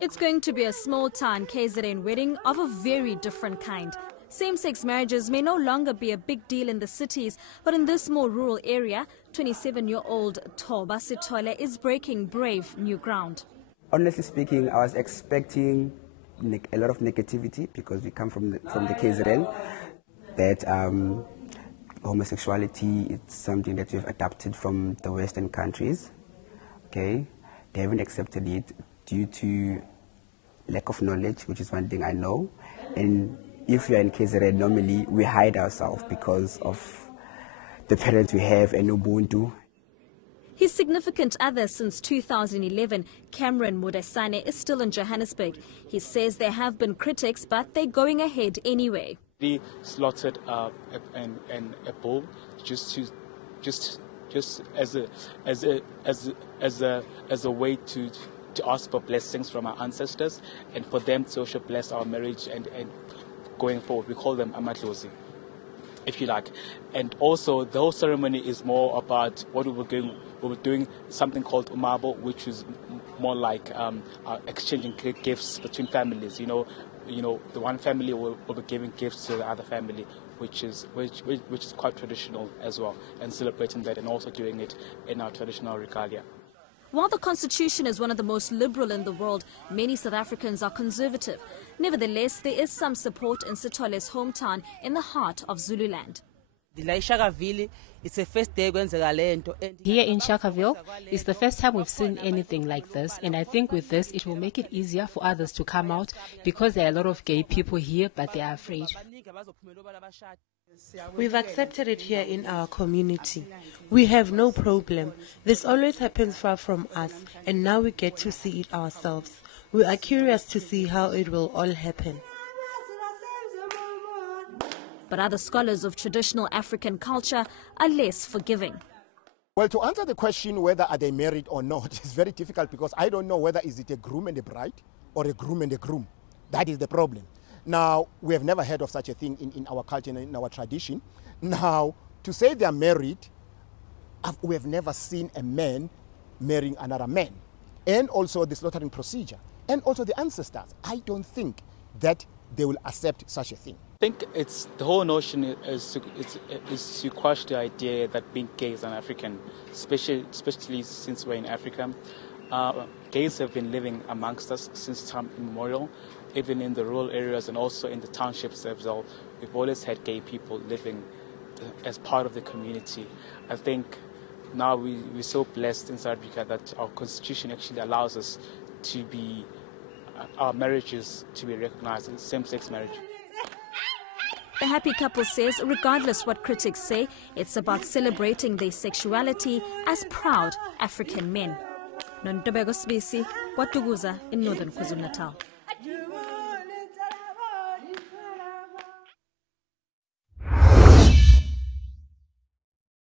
It's going to be a small-town KZN wedding of a very different kind. Same-sex marriages may no longer be a big deal in the cities, but in this more rural area, 27-year-old Toba Sitole is breaking brave new ground. Honestly speaking, I was expecting a lot of negativity because we come from the KZN, that homosexuality is something that we've adopted from the Western countries. Okay, they haven't accepted it due to lack of knowledge, which is one thing I know. And if we are in KZN, normally we hide ourselves because of the parents we have and Ubuntu. His significant other since 2011, Cameron Mudesane, is still in Johannesburg. He says there have been critics, but they're going ahead anyway. He slaughtered a bull just as a way to ask for blessings from our ancestors and for them to also bless our marriage and going forward. We call them amadlozi, if you like. And also the whole ceremony is more about what we were doing. We were doing something called umabo, which is more like exchanging gifts between families. You know, the one family will be giving gifts to the other family, which is quite traditional as well, and celebrating that and also doing it in our traditional regalia. While the constitution is one of the most liberal in the world, many South Africans are conservative. Nevertheless, there is some support in Sitole's hometown in the heart of Zululand. It's the first day here in Shakaville, it's the first time we've seen anything like this, and I think with this it will make it easier for others to come out because there are a lot of gay people here, but they are afraid. We've accepted it here in our community. We have no problem. This always happens far from us, and now we get to see it ourselves. We are curious to see how it will all happen. But other scholars of traditional African culture are less forgiving. Well, to answer the question whether are they married or not is very difficult because I don't know whether is it a groom and a bride or a groom and a groom. That is the problem. Now, we have never heard of such a thing in our culture and in our tradition. Now, to say they are married, we have never seen a man marrying another man. And also the slaughtering procedure. And also the ancestors. I don't think that they will accept such a thing. I think the whole notion is to quash the idea that being gay is un-African, especially since we're in Africa. Gays have been living amongst us since time immemorial, even in the rural areas and also in the townships as well. We've always had gay people living as part of the community. I think now we're so blessed in South Africa that our constitution actually allows us to be, our marriages to be recognized as same-sex marriage. The happy couple says, regardless what critics say, it's about celebrating their sexuality as proud African men. Nontobeko Sibisi, KwaTukuza in Northern KwaZulu-Natal.